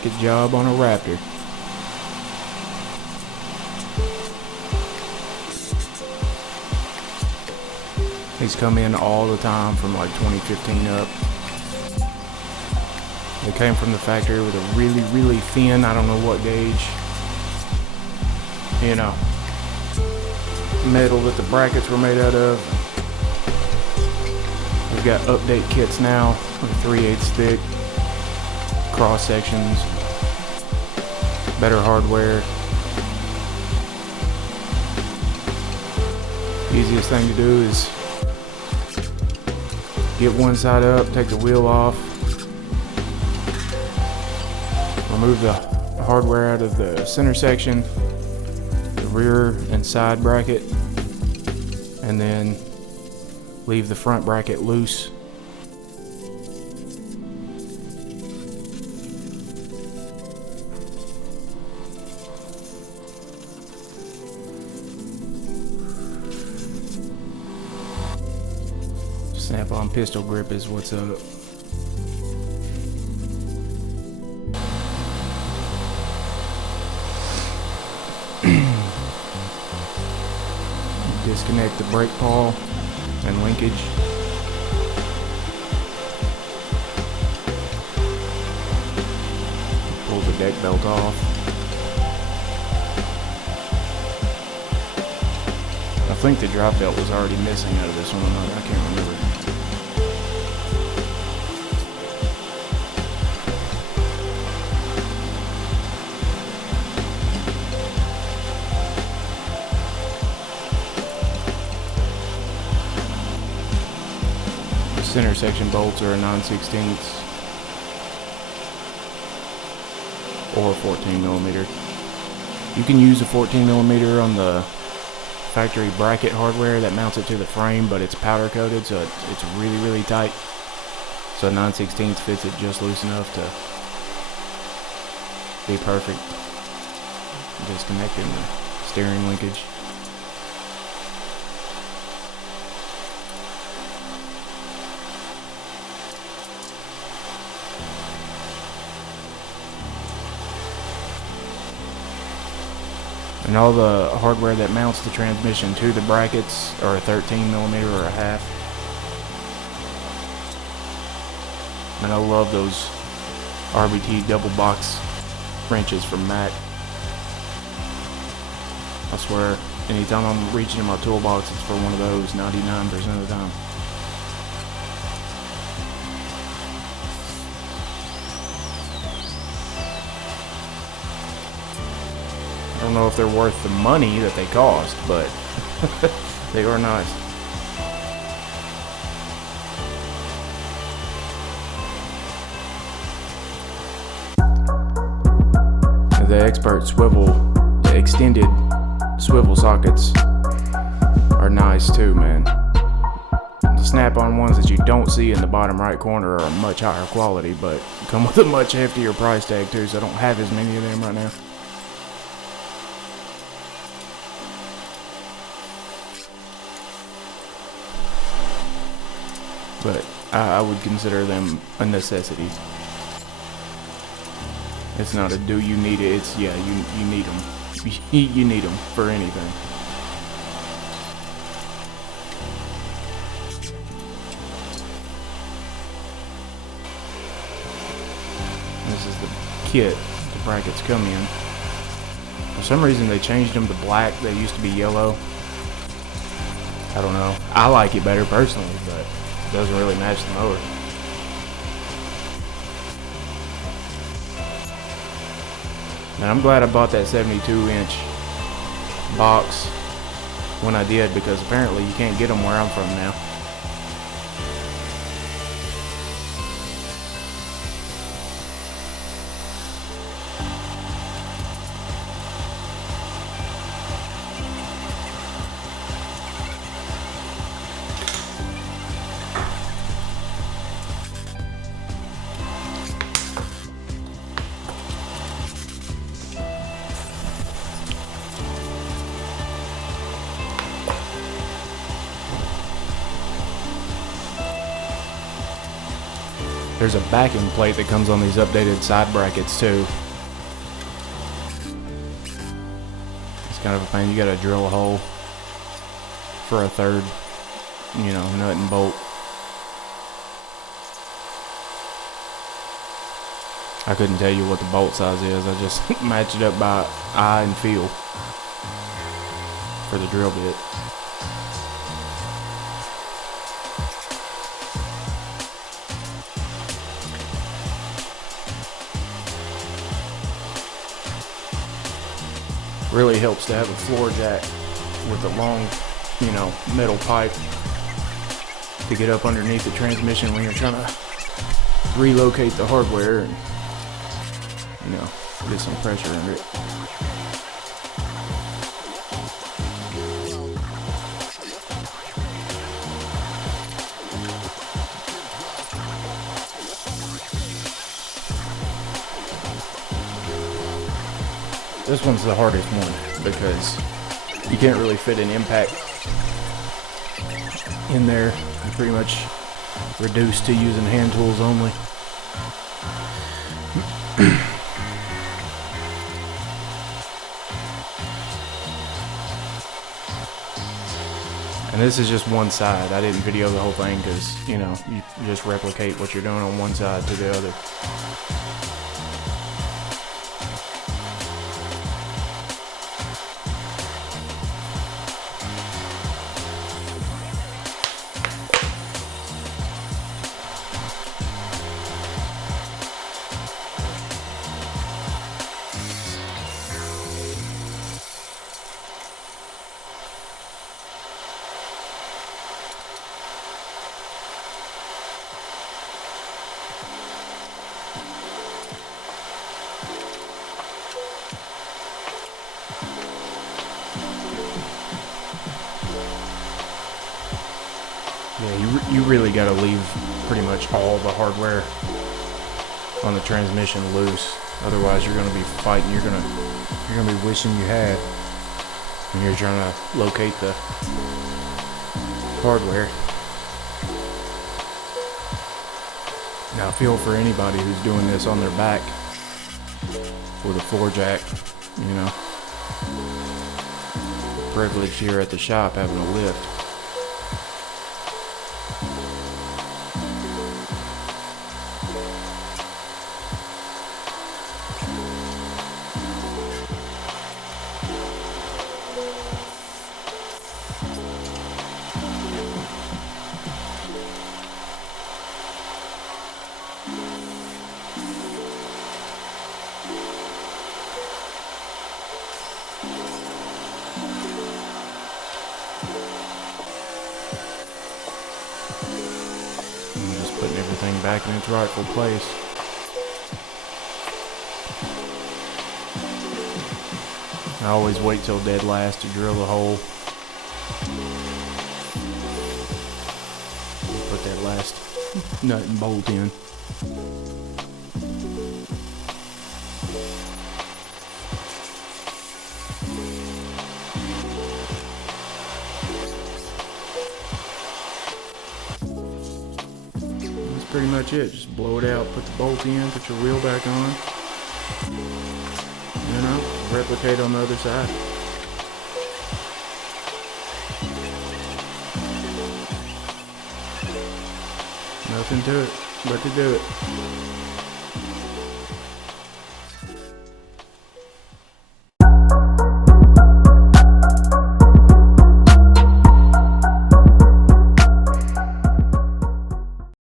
bracket job on a Raptor. These come in all the time from like 2015 up. They came from the factory with a really, really thin, I don't know what gauge, you know, metal that the brackets were made out of. We've got update kits now with 3/8 thick, cross sections, better hardware. Easiest thing to do is get one side up, take the wheel off, remove the hardware out of the center section, the rear and side bracket, and then leave the front bracket loose. Snap-on pistol grip is what's up. Disconnect the brake pawl and linkage. Pull the deck belt off. I think the drop belt was already missing out of this one. I can't remember. Center section bolts are a 9/16 or 14mm. You can use a 14mm on the factory bracket hardware that mounts it to the frame, but it's powder coated, so it's really, really tight. So a 9/16 fits it just loose enough to be perfect. Disconnecting the steering linkage. And all the hardware that mounts the transmission to the brackets are a 13mm or a half. And I love those RBT double box wrenches from Mac. I swear, anytime I'm reaching in my toolbox, it's for one of those 99% of the time. I don't know if they're worth the money that they cost, but they are nice. The expert the extended swivel sockets are nice too, man. The snap-on ones that you don't see in the bottom right corner are much higher quality, but come with a much heftier price tag too, so I don't have as many of them right now. But I would consider them a necessity. It's not a do you need it, it's yeah, you need them. You need them for anything. This is the kit the brackets come in. For some reason they changed them to black. They used to be yellow. I don't know. I like it better personally, but it doesn't really match the motor. And I'm glad I bought that 72-inch box when I did, because apparently you can't get them where I'm from now. There's a backing plate that comes on these updated side brackets too. It's kind of a pain. You gotta drill a hole for a third, nut and bolt. I couldn't tell you what the bolt size is. I just match it up by eye and feel for the drill bit. Really helps to have a floor jack with a long, metal pipe to get up underneath the transmission when you're trying to relocate the hardware and, get some pressure under it. This one's the hardest one because you can't really fit an impact in there. You're pretty much reduced to using hand tools only. And this is just one side. I didn't video the whole thing because, you just replicate what you're doing on one side to the other. Yeah, you really got to leave pretty much all the hardware on the transmission loose. Otherwise, you're going to be fighting. You're going to be wishing you had when you're trying to locate the hardware. Now, feel for anybody who's doing this on their back with a floor jack. Privilege here at the shop having a lift. Putting everything back in its rightful place. I always wait till dead last to drill the hole. Put that last nut and bolt in. Pretty much it. Just blow it out, put the bolt in, put your wheel back on. Replicate on the other side. Nothing to it but to do it.